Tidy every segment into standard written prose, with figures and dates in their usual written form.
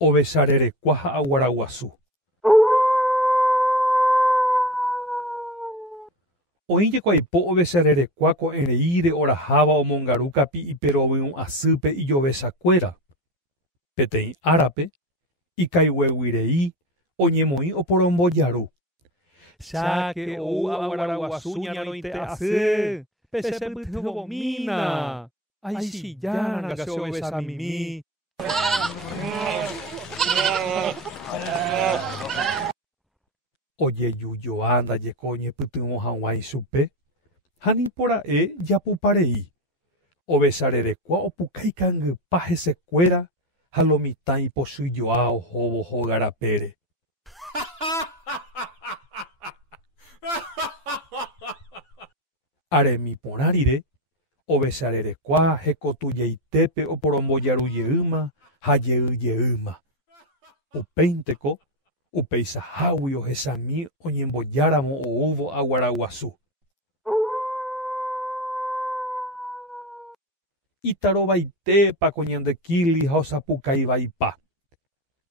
ovesarerekua ha aguaraguasu. Oĩjeko aipo ovesarerekua ko'ẽreíre oraháva omongaru kapi'ipe rovyũ asýpe ijovesakuéra. Peteĩ árape, ikaigue oñemoĩ oporombojaru. Cháke ou aguaraguasu ñaroĩnte asy, peche pytyvõmína. Aichijáranga che ovesamimi. Ojejujoa ndajeko oñepytyvõ hag̃ua ichupe ha nipora'e japuparei. Ovesarerekua opukaikangypa hesekuéra ha lo mitã ipochyjoa ohóvo hógarapére. Aremi porã rire, ovesarerekua hekotujeitépe oporombojarujeýma ha jeýjeýma. Upéinteko upeichahágui ohechami oñembojáramo oúvo aguaraguasu. Itarovaitépa ko ñande kíli ha osapukaivaipa.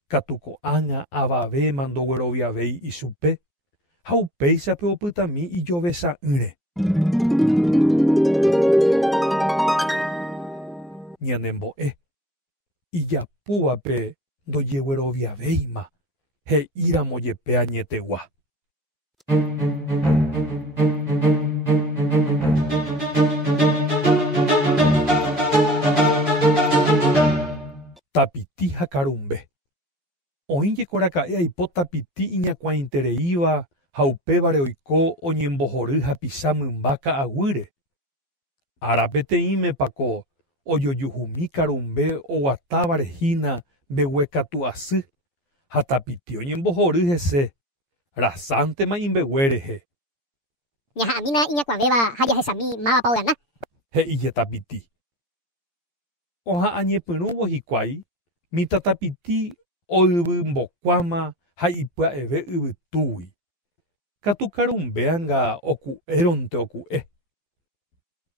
Katu ko'ág̃a avavéma ndogueroviavéi ichupe ha upéichape opytami ijovesa'ỹre. Ñanembo'e ijapúvape ndojegueroviavéima he'íramo jepe añetegua. Tapiti ha karumbe. Oĩjekoraka'e aipo tapiti iñakuãitereíva ha upévare oiko oñembohory hapicha mymba ka'aguýre. Arapeteĩmepako ojojuhumi karumbe oguatávare mbeguekatu asy ha tapiti oñembohory hese rasántema imbegue rehe. Ñaha'ãmína iñakuãvéva ha jahechami mávapa ogana. He'íje tapiti. Oha'ã ñepyrũvo hikuái mitãtapiti oyvymbokuáma ha ipya'eve yvytúgui. Katu karumbe anga oku'éronte oku'e.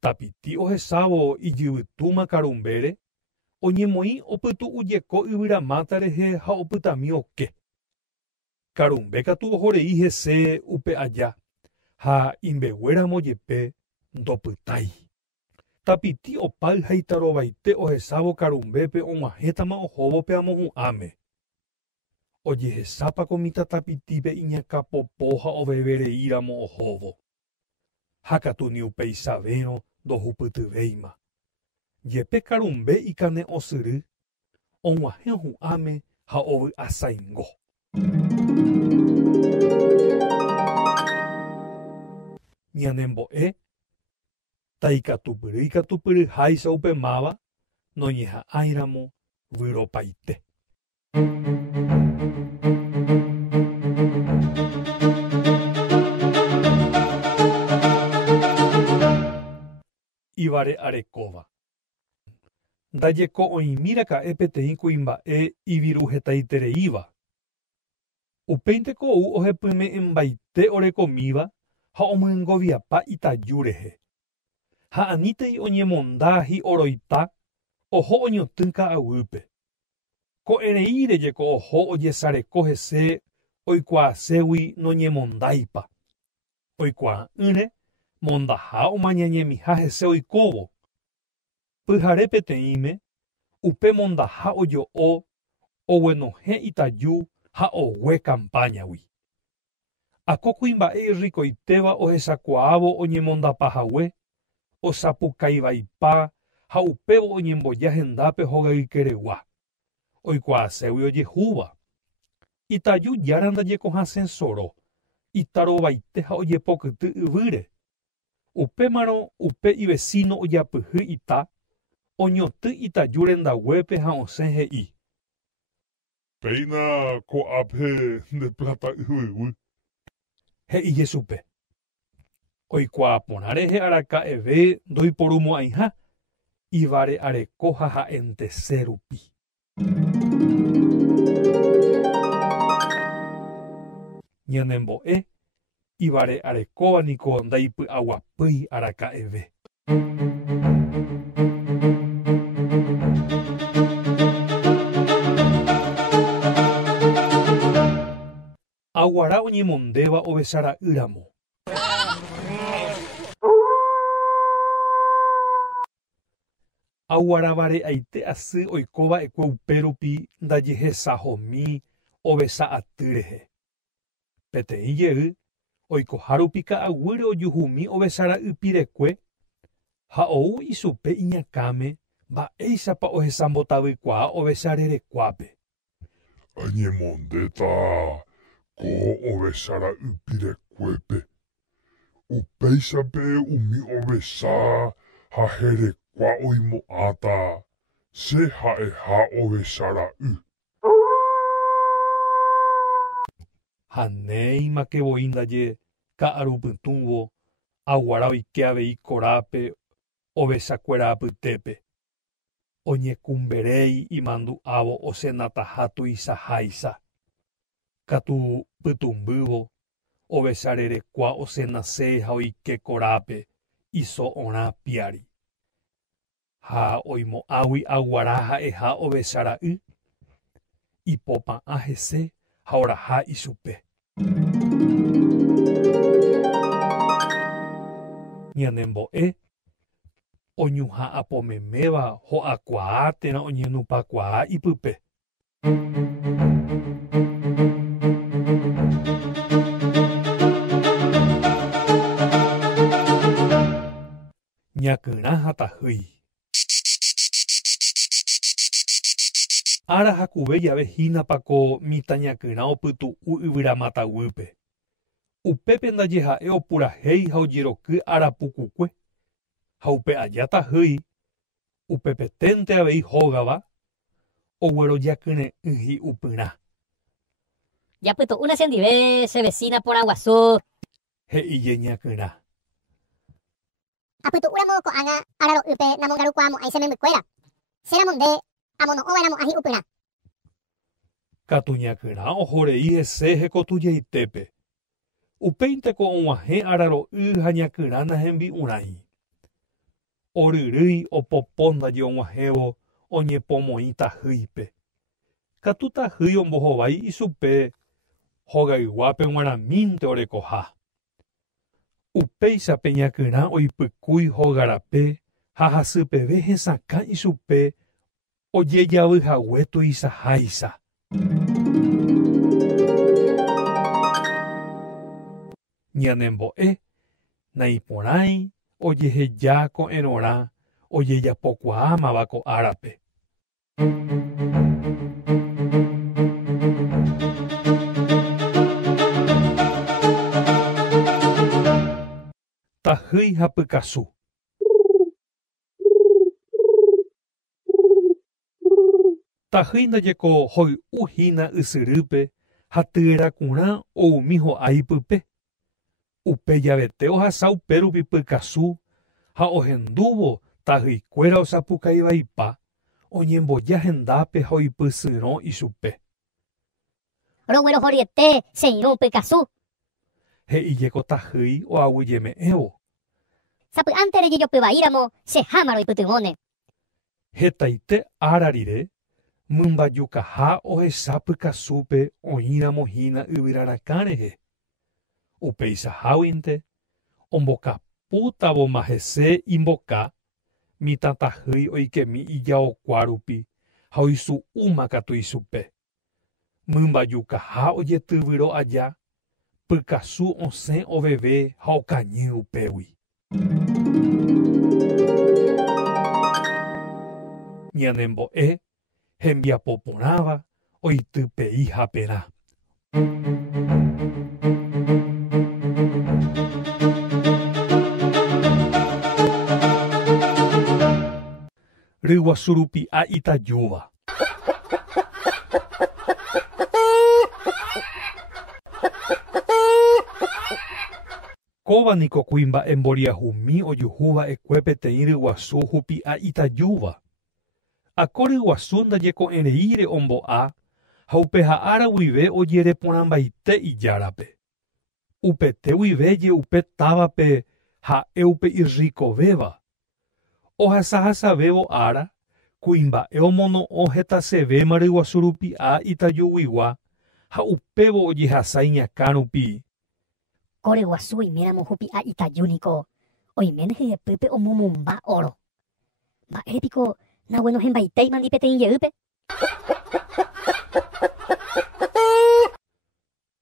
Tapiti ohesávo ijyvytúma karumbére oñemoĩ opytu'ujeko yvyramata rehe ha opytami oke. Karumbe katu ohorei hese upe aja ha imbeguéramo jepe ndopytái. Tapiti opáy ha itarovaite ohesávo karumbépe og̃uahẽtama ohóvope amohu'ãme. Ojehesápako mitãtapitípe iñakãpopo ha ovevereíramo ohóvo. Ha katu ni upeichavérõ ndohupytyvéima. Jepe karumbe ikane osyry og̃uahẽ ohu'ãme ha ovy'asãingo. Ñanembo'e taikatupyryháicha upe máva noñeha'ãiramo vyropaite. Ivare arekóva. Ndajeko oĩmíraka'e peteĩ kuimba'e iviru hetaitereíva. Upéinteko ou ohepyme'ẽmbaite orekomíva ha omyengoviapa itaju rehe. Ha aníntei oñemonda hi'oroita oho oñotỹ ka'aguýpe. Ko'ẽreíre jeko oho ojesareko hese oikuaaségui noñemondáipa. Oikuaa'ỹre mondaha omañañemiha hese oikóvo. Pyhare peteĩme upe mondaha ojo'o oguenohẽ itaju ha ogue campañagui. Ako kuimba'e irrikoitéva ohechakuaávo oñemondapahague, osapukaivaipa ha upévo oñemboja hendápe hogaykeregua. Oikuaaségui ojehúva. Itaju jára ndajeko hasẽsoro, itarovaite ha ojepokyty yvýre. Upémarõ upe ivecino ojapyhy ita, oñotỹ itaju rendaguépe ha osẽ he'i. Péina ko'ápe nde plata yvyguy. He'íje chupe. Oikuaa porã rehe araka'eve ndoiporũmo'ãiha ivare areko ha ha'entese rupi. Ñanembo'e ivare arekóva niko ndaipy'aguapýi araka'eve. oñemondéva ovesara'ýramo. Aguaravare'aite asy oikova'ekue upérupi ndajehesahomi ovesa'aty rehe. Peteĩ jey oikohárupi ka'aguýre ojuhumi ovesara'ypirekue ha ou isupe iñakãme mba'éichapa ohesambotavykuaa ovesarerekuápe. Añemondéta ko ovesara'ypirekuépe. Upéichape umi ovesa ha herekua oimo'ãta che ha'eha ovesara'y. Ha néimakevoi ndaje ka'arupytũvo aguara oike avei korápe ovesakuerapytépe. Oñekumberei imandu'ávo osẽnataha tuichaháicha. Katu pytumbývo ovesarerekua osẽnaché ha oike korápe iso orã piári. Ha oimo'ãgui aguara ha'eha ovesara'y. Ipopa'ã hese ha oraha ichupe. Ñanembo'e oñuha'apomeméva ho'akuaa térã oñenupakuaa ipype. Ñakyrã hatahýi. Ára hakuve jave hínapako mitãñakyrã opytu'u yvyramatavýpe. Upépe ndaje ha'e opurahéi ha ojeroky arapukukue. Ha upe aja tahýi, upepeténte avei hógava, oguerojakyre'ỹ hi'upyrã. Yapytu'úna chendive che vecina porã guasu. He'íje ñakyrã. Apytu'úramo ko'ág̃a araro'ýpe namongarukuaamo'ãi che membykuéra. Cheramonde amono'õvairamo'ã hi'upyrã. Katu ñakyrã ohorei hese hekotujeitépe. Upéinteko og̃uahẽ araro'y ha ñakyrã hembi'urãi. Oryrýi opopo ndaje og̃uahẽvo oñepomoĩ tahýipe. Katu tahýi ombohovái ichupe hogayguápe g̃uaramínte orekoha. Upéichape ñakyrã oipykúi hógarape ha hasypeve hesakã ichupe ojejavyhague tuichaháicha. Ñanembo'e naiporãi ojeheja ko'ẽrõrã ojejapokuaámava ko árape. Tahýi ha pykasu. Tahýi ndajeko hoy'uhína ysyrype ha tyrakurã oumi ho'ái pype. Upe javete ohasa upérupi pykasu ha ohendúvo tahýikuéra osapukaivaipa oñemboja hendápe ha oipysyrõ ichupe. Roguerohoriete che irũ pykasu. He'íjeko tahýi oaguyjeme'ẽvo. Sapy'ánte rejejopyvaíramo che háma roipytyvõne. Hetaite ára rire mymbajukaha ohecha pykasúpe oĩramohína yvyrarakã rehe. Upeichaháguinte ombokapútavoma hese imboka mitãtahýi oikemi ijaokuárupi ha oisu'úma katu ichupe. Mymbajukaha ojetyvyro aja, pykasu osẽ oveve ha okañy upégui. Ñanembo'e hembiapo porãva oitypei haperã. Ryguasurupi'a itajúva. Kóvaniko kuimba'e mboriahumi ojuhuva'ekue peteĩ ryguasu hupi'a itajúva. Ako ryguasu ndaje ko'ẽreíre ombo'a ha upeha ára guive ojereporãmbaite ijárape. Upete guivéje upe távape ha'e upe irrikovéva. Ohasahasavévo ára kuimba'e omono'õ hetasevéma ryguasu rupi'a itajúgui ha upévo ojehasái ñakã rupi. Koreguasu oiméramo hupi'a itajúniko oiméne hyepýpe omomomba oro. Mba'érepiko naguenohembaitéima peteĩ jeýpe.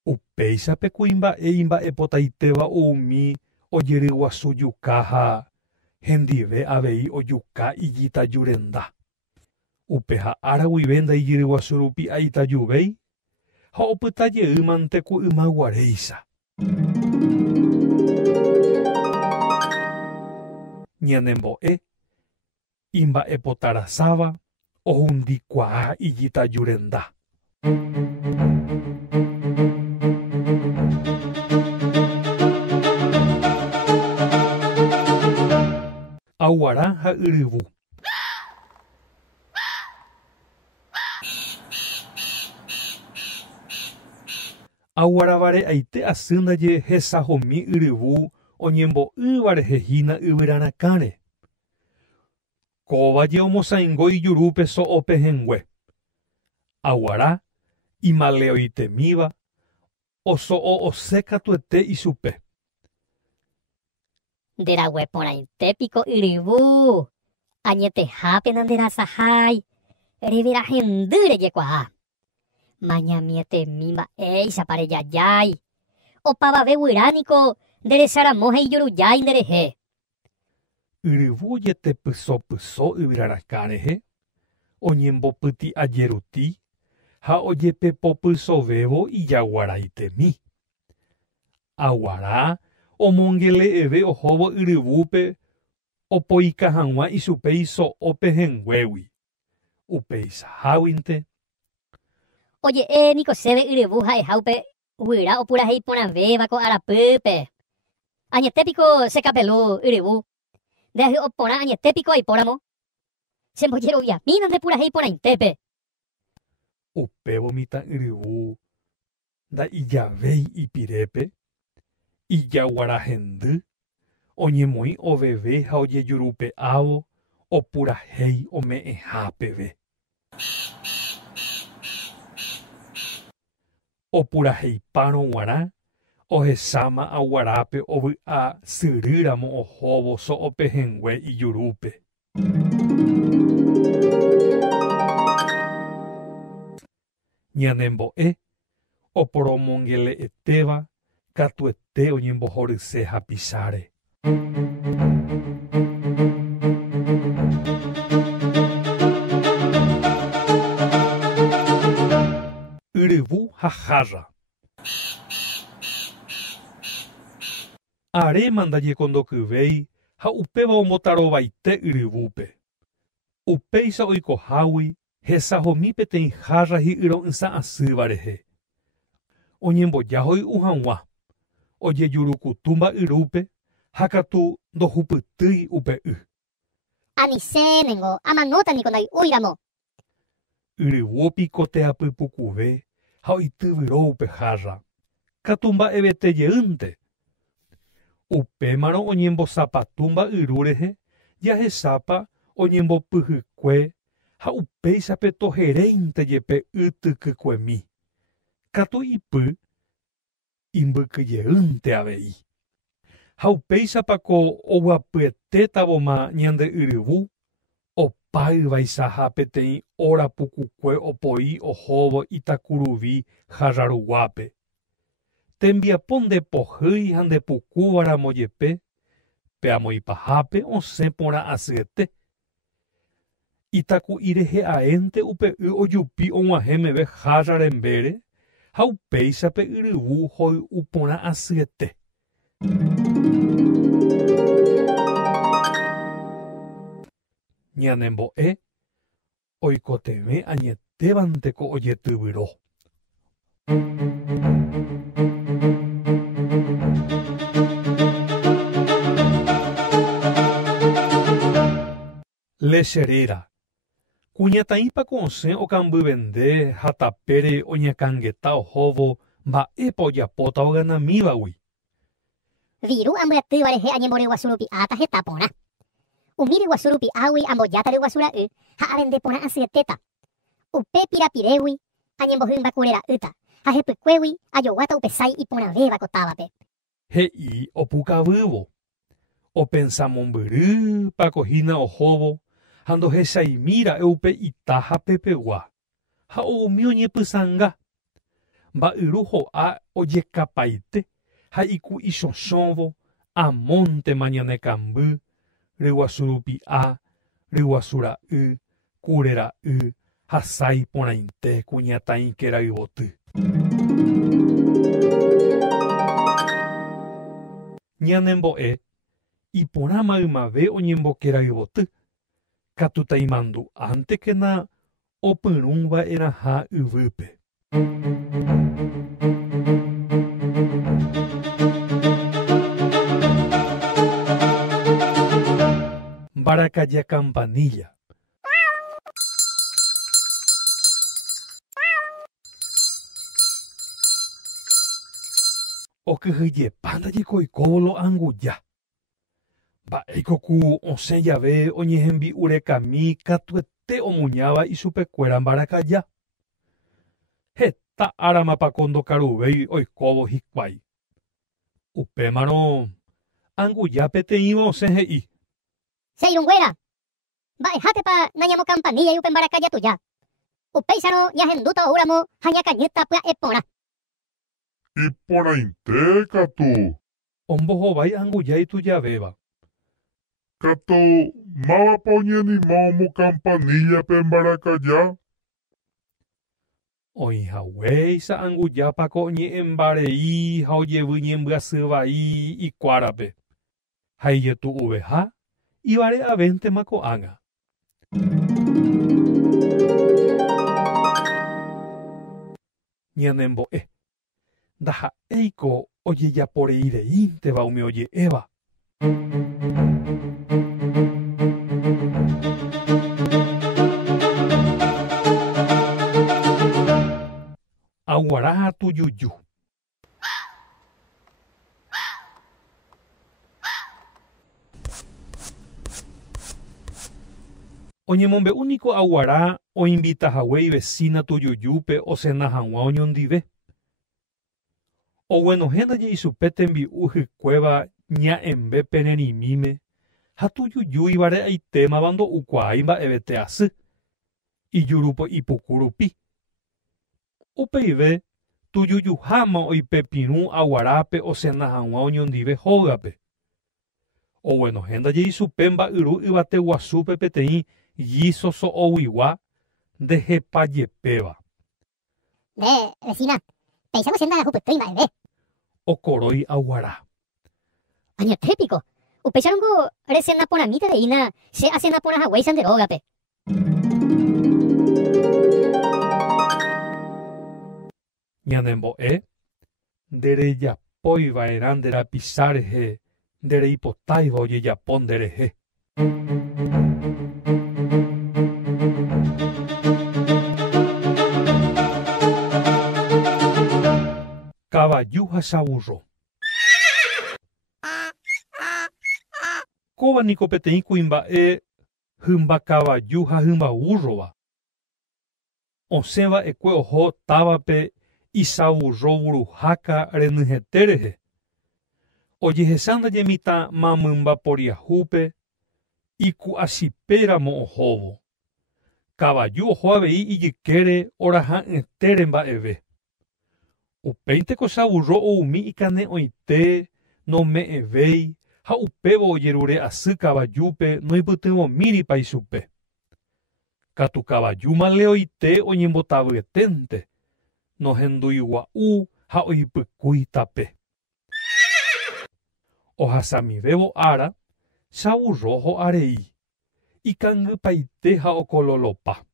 Upéichape kuimba'e imba'epotaitéva umi ojeryguasu juka ha hendive avei ojuka ijitajurenda. Upe ha ára guive ndaijyryguasu rupi aitajuvéi ha opytajeýmante ku ymaguaréicha. Ñanembo'e imba'epotárasáva ohundikuaa ijitajurenda. Aguara ha yryvu. Aguaravare'aite asy ndaje hesahomi yryvu oñembo'ýva rehehína yvyrarakãre. Kóvaje omosãingo ijurúpe so'ope hẽngue. Aguara imaleoitemíva oso'o osẽ katuete ichupe. Nderagueporãitépiko yryvu añetehápe nanderasahái revera hendy rejekuaa. Mañamietemi mba'éichapa rejajái. Opavave guyrániko nderecharamo ijurujái nderehe. Yryvu ojetepysopyso yvyrarakã rehe, oñembopyti'ajeruti ha ojepepopysovévo ijaguaraitemi. Aguara omongele'eve ohóvo yryvúpe opoika hag̃ua ichupe iso'ópe henguégui. Upeichaháguinte. Oje'éniko chéve yryvu ha'eháupe guyra opurahéi porãvévako arapýpe. Añetépiko chekapelu yryvu. Ndeahy oporã añetépiko aipóramo. Chembojeroviamína ndepurahéi porãitépe. Upévo mitã'yryvu nda'ijavéi ipirépe, ijaguarahendy, oñemoĩ oveve ha ojejurupe'ávo opurahéi ome'ẽha peve. Opurahéipárõ g̃uarã ohecháma aguarápe ovy'a syrýramo ohóvo so'ope hẽngue ijurúpe. Ñanembo'e oporomongele'etéva katuete oñembohoryse hapicháre. Yryvu ha hára. Aréma ndaje kondokyvéi ha upéva ombotarovaite yryvúpe. Upéicha oikohágui hesahomi peteĩ hára hi'yro'ysã asýva rehe. Oñemboja hoy'u hag̃ua, ojejurukutú mba'yrúpe ha katu ndohupytýi upe y. Anisénengo amanótaniko ndai'úiramo. Yryvu opikoteapy pukuve ha oityvyrõ upe hára. Katu mba'evetejeýnte. Upémarõ oñembosapatu mba'yru rehe jahechápa oñembopyhykue ha upéichape toheréinte jepe ytykykuemi. Katu ipy imbykyjeýnte avei. Ha upéichapako oguapyetétavoma ñande yryvu opáyvaicha peteĩ óra pukukue opoi ohóvo Itakuruvi hararuguápe. Tembiapo ndepohýi ha ndepukúvaramo jepe pe amoipahápe osẽ porã asyete. Itaku'i rehe'ãénte upe y ojupi og̃uahẽ meve hára rembére ha upéichape yryvu hoy'u porã asyete. Ñanembo'e oikotevẽ añetévanteko ojetyvyrõ. Lecherera. Kuñataĩpako osẽ okambyvende ha tapére oñakãngeta ohóvo mba'épa ojapóta oganamívagui. Viru ambyatýva rehe añemboryguasu rupi áta heta porã. Umi ryguasu rupi águi ambojáta ryguasu ra'y ha avende porã asyetéta. Upe pirapirégui añembohymbakurera'ýta ha hepykuégui ajoguáta upesái iporãvéva távape. He'i opukavývo. Opensa mombyry pakohína ohóvo ha ndohechaimíra upe ita ha pepegua. Ha oumi oñepysãnga. Mba'yru ho'a ojekapaite ha iku'i chochõvo amóntema ñanekamby, ryguasu rupi a, ryguasu ra'y, kure ra'y, hasái porãite kuñataĩke rayvoty. Ñanembo'e iporãma ymave oñemboke rayvoty katu taimandu'ántekena opyrũva'erãha yvýpe. Mbarakaja campanilla. Okyhyjepa ndaje oikóvo lo'anguja. Mba'éiko ku osẽ jave oñehembi'urekami katuete omuñáva isupekuéra mbarakaja. Heta áramapako ndokaruvéi oikóvo hikuái. Upémarõ anguja peteĩva osẽ he'i. Che irũnguéra, mba'ehátepa nañamo campanilla upe mbarakaja tuja. Upéicharõ ñahendúta oúramo ha ñakãñýta pya'e porã. Iporãite katu. Ombohovái anguja itujavéva. Katu mávapa oñeнимaomo campanillape mbarakaja. Oĩhaguéicha angujápako oñe'ẽmbarei ha ojevy ñembyasývai ikuárape. Ha ijetu'uveha ivare'avéntema ko'ág̃a. Ñanembo'e ndaha'éiko ojejaporeireínteva umi oje'éva. Aguara tujuju. Oñemombe'úniko aguara oimbitahaguéi vecina tujujúpe osẽna hag̃ua oñondive. Oguenohéndaje ichupe tembi'u hykuéva ña'embe pererimíme ha tujuju ivare'aitémava ndo'ukuaái mba'evete asy ijurúpe ipuku rupi. Upeive tujujuháma oipepirũ aguarápe osẽna hag̃ua oñondive hógape. Oguenohéndaje ichupe mba'yru yvate guasúpe peteĩ jísoso'õguigua ndehepajepéva. Vecina, péichamo che ndarahupytýi mba'eve. Okorói aguara. Añetépiko, upéicharõngo resenaporãmítereína che asenaporãhaguéi chande rógape. Ñanembo'e nderejapóiva'erã nderapicha rehe ndereipotáiva ojejapo nderehe. Kavaju ha saburro. Kóvaniko peteĩ kuimba'e hymba kavaju ha hymba burrova. Osẽva'ekue oho távape isaburro buruháka renyhẽte rehe. Ojehechandaje mitã mamýmba poriahúpe iku'asipéramo ohóvo. Kavaju oho avei ijykére oraha'ỹtére mba'eve. Upéinteko saburro oumi ikane'õite nome'ẽvéi ha upévo ojerure asy kavajúpe noipytyvõmíripa ichupe. Katu kavaju maleoite oñembotavyeténte nohenduigua'u ha oipykúi tape. Ohasamivévo ára saburro ho'arei ikangypaite ha okololopa.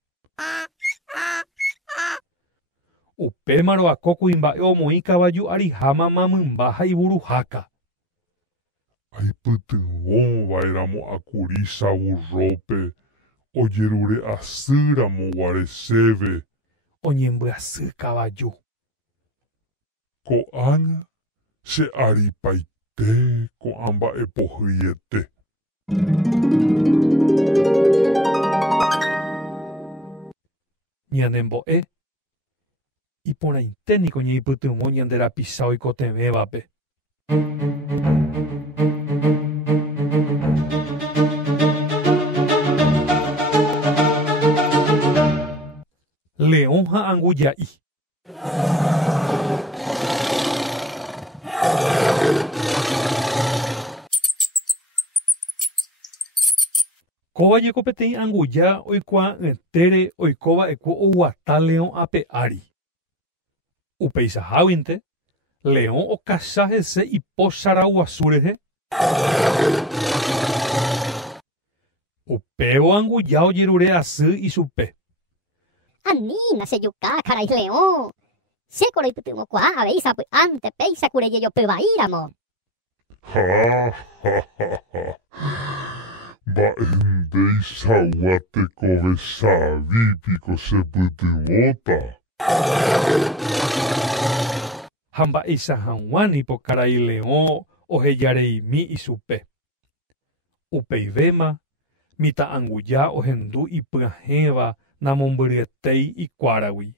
Upémarõako kuimba'e omoĩ kavaju ariháma mamymba ha iburuháka. Aipytyvõva'eramo akuri saburrópe ojerure asýramo guarechéve. Oñembyasy kavaju. Ko'ág̃a che aripaite ko'ãmba'epohýiete. Ñanembo'e Iporãiténiko ñeipytyvõ ñande rapisa oikotevẽvape. León ha anguja'i. Kóva jeko peteĩ anguja oikuaa'ỹtére oikova'ekue oguata León ápe ári. Upeichaháguinte, León okacha hese ipócharã guasu rehe. Upévo anguja ojerure asy ichupe. Anína chejuka karai León. Chéko roipytyvõkuaa avei sapy'ánte péichakure jejopyva'íramo. Mba'enteichagua tekove chávípiko chepytyvõta. Ha mba'eicha hag̃uániko karai León ohejareimi ichupe. Upeivéma mitã'anguja ohendu ipyahẽva namombyryetéi ikuáragui.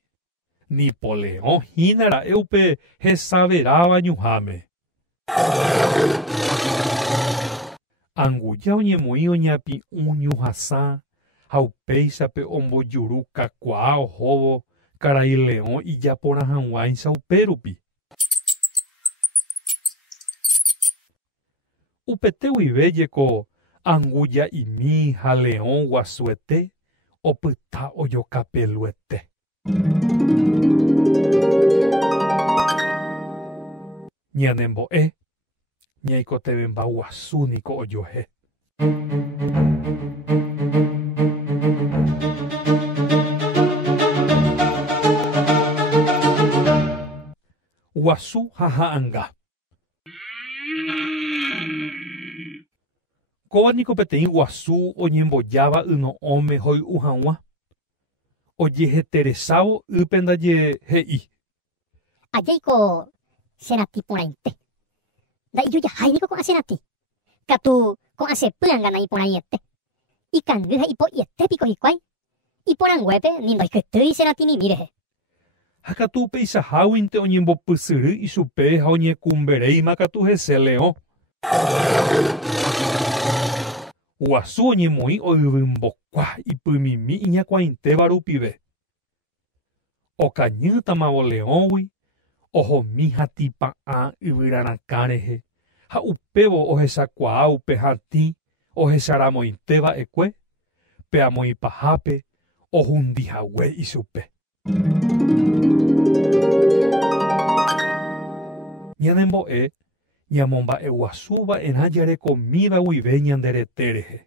Nipo León hínara'e upe hesaveráva ñuháme. Anguja oñemoĩ oñapi'ũ ñuhasã ha upéichape ombojuru kakuaa ohóvo karai León ijaporãhag̃uáicha upérupi. Upete guive jeko anguja'imi ha León guasuete opyta ojokapeluete. Ñanembo'e ñaikotevẽmba guasúniko ojohe. Guasu ha ha'ãnga. Kóvaniko peteĩ guasu oñembojáva yno'õme hoy'u hag̃ua. Ojeheterechávo ype ndaje he'i. Ajéiko cherati porãite. Nda'ijujaháiniko ko'ã cherati. Katu ko'ã chepy'angana iporãiete. Ikangy ha ipo'ietépiko hikuái. Iporãnguépe ni ndoikytýi cherati mimi rehe. Ha katu upeichaháguinte oñembopysyry ichupe ha oñekumberéima katu hese León. Guasu oñemoĩ oyvymbokuaa ipymimi iñakuãitéva rupive. Okañýtamavo Leóngui ohomi hatĩpa'ã yvyrarakã rehe ha upévo ohechakuaa upe hatĩ ohecharamoiteva'ekue pe amói pahápe ohundihague ichupe. Ñanembo'e ñamomba'eguasúva erã jarekomíva guive ñanderete rehe.